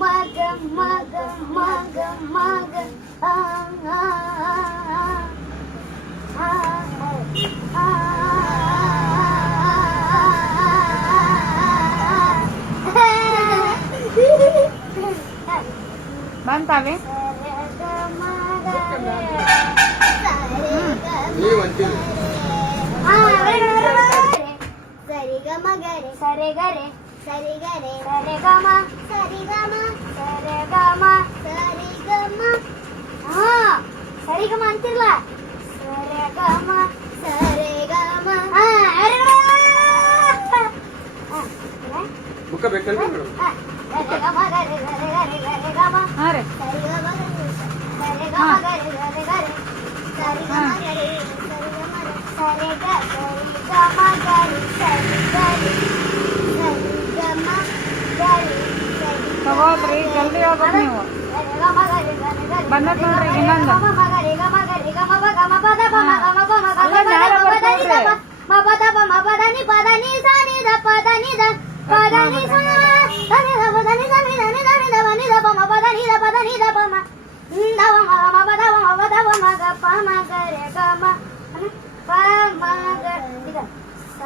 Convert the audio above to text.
ಮಗ ಮಗ ಮಗ ಮಗ ಆ ಆ ಆ ಆ ಬಂತಾವೆ ಸರಿ ಗಮ ಗರೆ ಸರೆ ಗರೆ ಸರಿ ಗರೆ ಸರೆ ಗಮ ಸರಿ ಗಮ ಸರೆ ಗಮ ಸರಿ ಗಮ ಹಾ ಸರಿ ಗಮ ಅಂತಿರ್ಲ ಸರೆ ಗಮ ಸರೆ ಗಮ ಹಾ ಬುಕ್ಕ ಬೇಕಲ್ರಿ ಮೇಡಮ್? ಸರೆ ಗಮ ಗರೆ ಸರೆ ಗರೆ ಸರೆ ಗಮ ಹಾ ರೀ ಸರಿ ಗಮ ಸರೆ ಗಮ ಗರೆ ಸರೆ ಗರೆ ಸರಿ ಗಮ ಗರೆ ಸರಿ ಗಮ ಸರಿ ಗಮ ಗರೆ ಸರಿ ಗರೆ ಸರಿ ಗಮ ಗರೆ ತಗೋದ್ರಿ ಜಲ್ದಿ ಹೋಗ್ಬೇಕು ನೀವು ಬಂದತ್ ನೋಡ್ರಿ ಇನ್ನೊಂದು ಸ